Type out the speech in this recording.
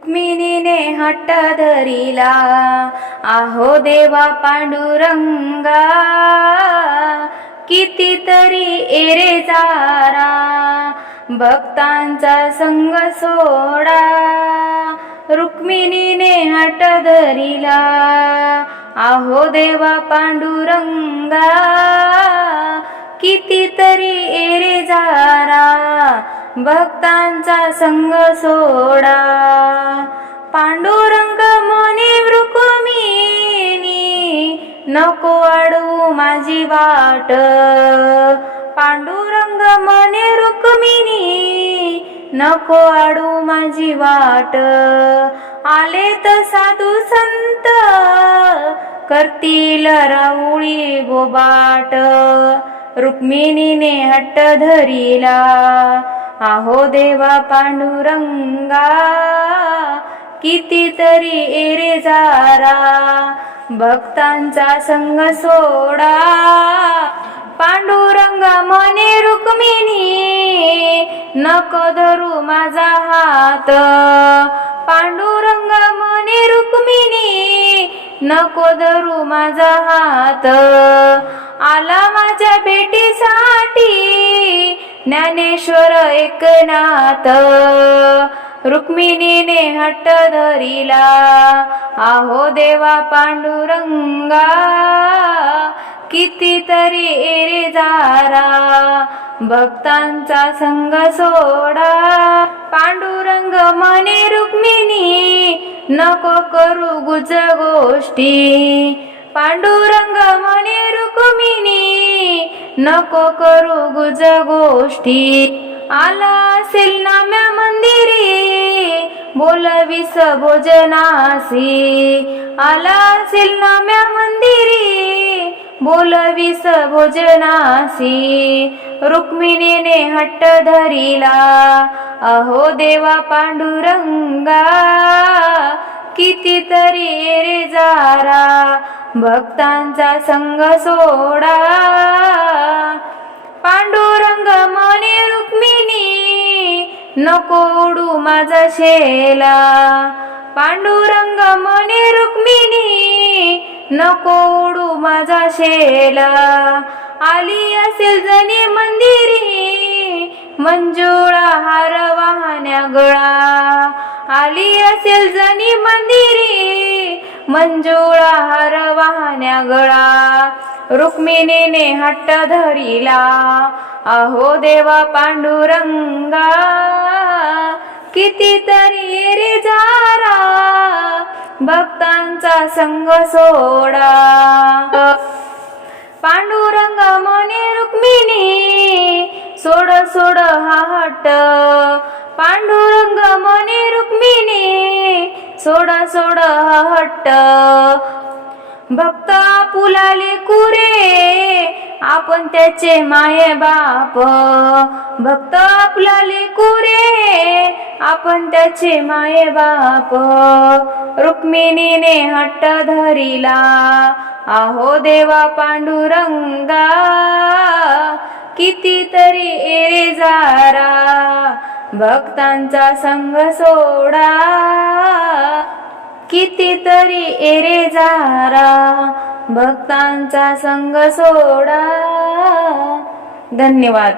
रुक्मिणीने हट्ट धरिला, आहो देवा पांडुरंगा, कितीतरी एरे जारा, भक्तांचा संग सोडा. रुक्मिणीने हट्ट धरिला, आहो देवा पांडुरंगा, कितीतरी एरे जारा, भक्तांचा संग सोडा. पांडुरंग म्हणे रुक्मिणी, नको अडवू माझी वाट. पांडुरंग म्हणे रुक्मिणी, नको अडवू माझी वाट. आले तर साधू संत, करतील राऊळी बोबाट. रुक्मिणीने हट्ट धरिला, आहो देवा पांडुरंगा, कितीतरी एरे जारा, भक्तांचा संग सोडा. पांडुरंग म्हणे रुक्मिणी, नको धरू माझा हात. पांडुरंग म्हणे रुक्मिणी, नको धरू माझा हात. आला माझ्या भेटीसाठी ज्ञानेश्वर एकनाथ. रुक्मिणीने हट्ट धरिला, आहो देवा पांडुरंगा, कितीतरी एरे जारा, भक्तांचा संग सोडा. पांडुरंग म्हणे रुक्मिणी, नको करू गुज गोष्टी. पांडुरंग म्हणे रुक्मिणी, नको करू गुज गोष्टी. आला असेल नाम्या मंदिरी, बोलविस भोजनासी. आला असेल नाम्या मंदिरी, बोलविस भोजनासी. रुक्मिणीने हट्ट धरिला, अहो देवा पांडुरंगा, कितीतरी एरे जारा, भक्तांचा संग सोडा. पांडुरंग म्हणे रुक्मिणी, नको ओढू माझा शेला. पांडुरंग म्हणे रुक्मिणी, नको ओढू माझा शेला. आली असेल जनी मंदिरी, मंजुळा हार वाहण्या गळा. आली असेल जनी मंदिरी, मंजुळा हार वाहण्या गळा. रुक्मिणीने हट्ट धरिला, अहो देवा पांडुरंगा, कितीतरी एरे जारा, भक्तांचा संग सोडा. पांडुरंग म्हणे रुक्मिणी, सोड सोड हा हट्ट. पांडुरंग म्हणे रुक्मिणी, सोड सोड हा हट्ट. भक्त आपुलाले कुरे, आपण त्याचे माये बाप. भक्त आपलाले कुरे, आपण त्याचे माये बाप. रुक्मिणीने हट्ट धरिला, आहो देवा पांडुरंगा, कितीतरी एरे जारा, भक्तांचा संग सोडा. कितीतरी एरे जारा, भक्तांचा संग सोडा. धन्यवाद.